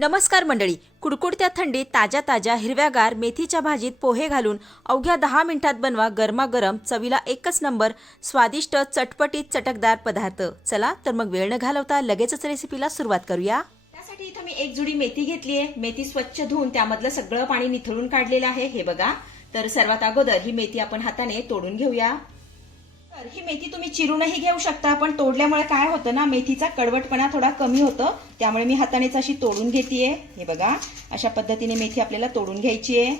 नमस्कार मंडळी. कुडकुडत्या थंडीत ताज्या ताज्या हिरव्यागार मेथीच्या भाजीत पोहे घालून अवघ्या दहा मिनिटात बनवा गरमागरम चवीला एकच नंबर स्वादिष्ट चटपटीत चटकदार पदार्थ. चला तर मग वेळ न घालवता लगेचच रेसिपीला सुरुवात करूया. त्यासाठी इथं मी एक जुडी मेथी घेतली आहे. मेथी स्वच्छ धुवून त्यामधलं सगळं पाणी निथळून काढलेलं आहे. हे बघा. तर सर्वात अगोदर ही मेथी आपण हाताने तोडून घेऊया. तर ही मेथी तुम्ही चिरूनही घेऊ शकता पण तोडल्यामुळे काय होतं ना मेथीचा कडवटपणा थोडा कमी होतं. त्यामुळे मी हातानेच अशी तोडून घेतेय. हे बघा अशा पद्धतीने मेथी आपल्याला तोडून घ्यायची आहे.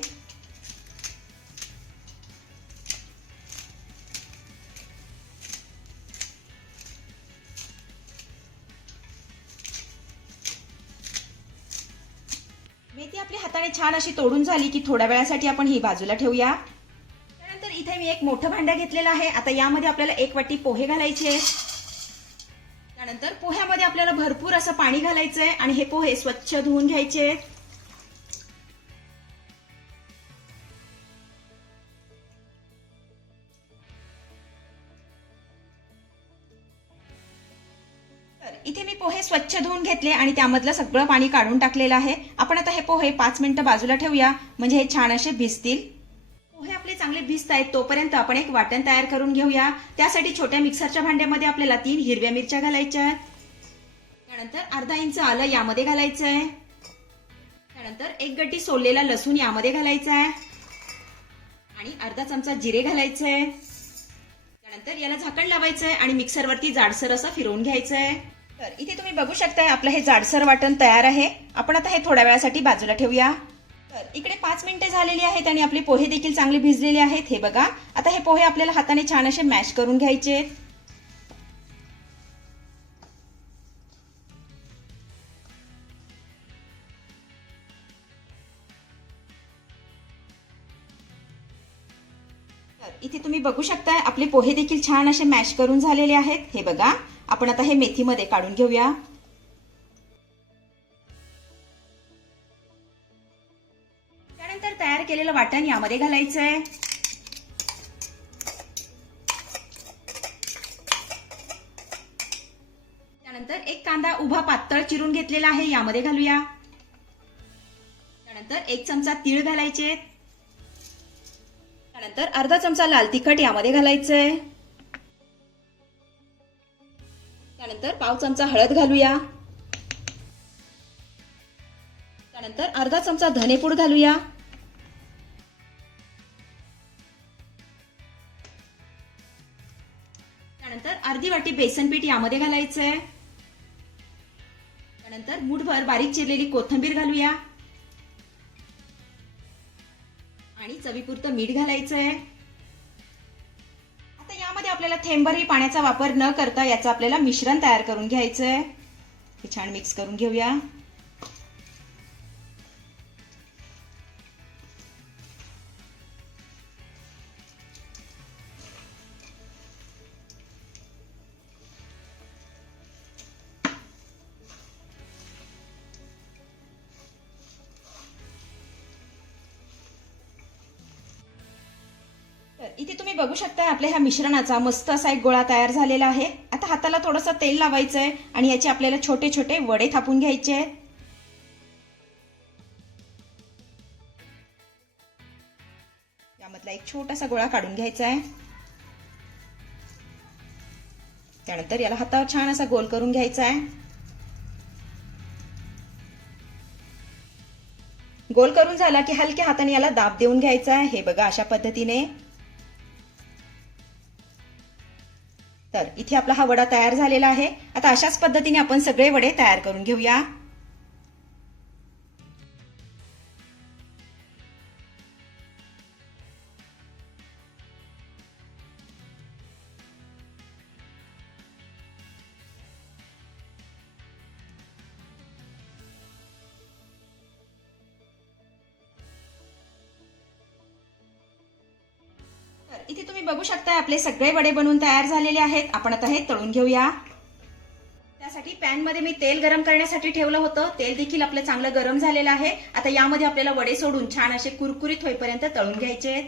मेथी आपली हाताने छान अशी तोडून झाली की थोड्या वेळासाठी आपण ही बाजूला ठेवूया. मी एक मोठं भांडं घेतलेलं आहे. आता यामध्ये आपल्याला एक वाटी पोहे घालायचे त्यानंतर पोह्यामध्ये आपल्याला भरपूर असं पाणी घालायचं आहे आणि हे पोहे स्वच्छ धुवून घ्यायचे इथे मी पोहे स्वच्छ धुवून घेतले आणि त्यामधलं सगळं पाणी काढून टाकलेलं आहे. आपण आता हे पोहे पाच मिनिटं बाजूला ठेवूया. म्हणजे हे छान असे भिजतील. चांगले भिजत आहेत तोपर्यंत आपण एक वाटण तयार करून घेऊया. त्यासाठी छोट्या मिक्सरच्या भांड्यामध्ये आपल्याला तीन हिरव्या मिरच्या घालायच्या आहेत. त्यानंतर अर्धा इंच आलं यामध्ये घालायचं आहे त्यानंतर एक गड्डी सोललेला लसूण यामध्ये घालायचा आहे आणि अर्धा चमचा जिरे घालायचे आहे त्यानंतर याला झाकण लावायचं आहे आणि मिक्सरवरती जाडसर असं फिरवून घ्यायचं आहे तर इथे तुम्ही बघू शकताय आपलं हे जाडसर वाटण तयार आहे. आपण आता हे थोड्या वेळासाठी बाजूला ठेवूया. तर इकडे पाच मिनिटे झालेली आहेत आणि आपले पोहे देखील चांगले भिजलेले आहेत. हे बघा. आता हे पोहे आपल्याला हाताने छान असे मॅश करून घ्यायचे इथे तुम्ही बघू शकताय आपले पोहे देखील छान असे मॅश करून झालेले आहेत. हे बघा. आपण आता हे मेथीमध्ये काढून घेऊया. तयार केलेलं वाटण यामध्ये घालायचं आहे त्यानंतर एक कांदा उभा पातळ चिरून घेतलेला आहे यामध्ये घालूया. त्यानंतर एक चमचा तीळ घालायचे. त्यानंतर अर्धा चमचा लाल तिखट यामध्ये घालायचंय. त्यानंतर पाव चमचा हळद घालूया. त्यानंतर अर्धा चमचा धनेपूड घालूया. अर्धी वाटी बेसन पीठ यामध्ये घालायचंय. त्यानंतर मुठभर बारीक चिरलेली कोथिंबीर घालूया. आणि चवीपुरतं मीठ घालायचंय. आता यामध्ये आपल्याला थेंबरही पाण्याचा वापर न करता याचं आपल्याला मिश्रण तयार करून घ्यायचंय. हे छान मिक्स करून घेऊया. इथे तुम्ही बघू शकता आपल्या ह्या मिश्रणाचा मस्त असा एक गोळा तयार झालेला आहे. आता हाताला थोडंसं तेल लावायचं आहे आणि याचे आपल्याला छोटे छोटे वडे थापून घ्यायचे आहेत. यामधला एक छोटासा गोळा काढून घ्यायचा आहे त्यानंतर याला हातावर छान असा गोल करून घ्यायचा आहे गोल करून झाला की हलक्या हाताने याला दाब देऊन घ्यायचा आहे हे बघा अशा पद्धतीने. तर इथे आपला हा वडा तयार झालेला आहे. आता अशाच पद्धतीने आपण सगळे वडे तयार करून घेऊया. इथे तुम्ही बघू शकता आपले सगळे वडे बनवून तयार झालेले आहेत. आपण आता हे तळून घेऊया. त्यासाठी पॅनमध्ये मी तेल गरम करण्यासाठी ठेवलं होतं. तेल देखील आपलं चांगलं गरम झालेलं आहे. आता यामध्ये आपल्याला वडे सोडून छान असे कुरकुरीत होईपर्यंत तळून घ्यायचे आहेत.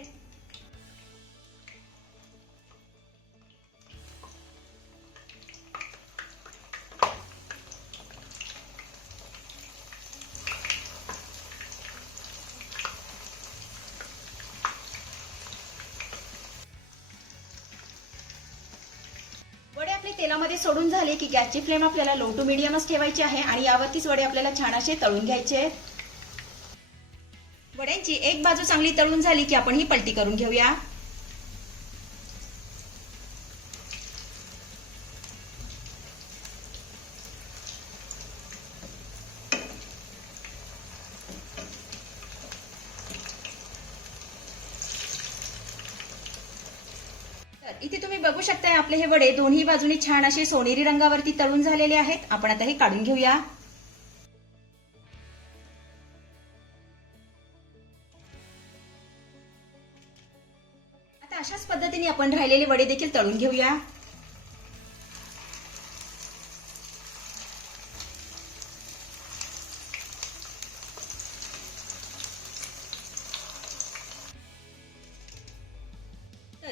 तेलामध्ये सोडून झाले की गॅसची फ्लेम आपल्याला लो टू मिडियमच ठेवायची आहे आणि यावरतीच वडे आपल्याला छान असे तळून घ्यायचे आहेत. वड्यांची एक बाजू चांगली तळून झाली की आपण ही पलटी करून घेऊया. इथे तुम्ही बघू शकताय आपले हे वडे. दोन्ही बाजूनी छान असे सोनेरी रंगावरती तळून झालेले आहेत. आपण आता हे काढून घेऊया. आता अशाच पद्धतीने आपण राहिलेले वडे देखील तळून घेऊया.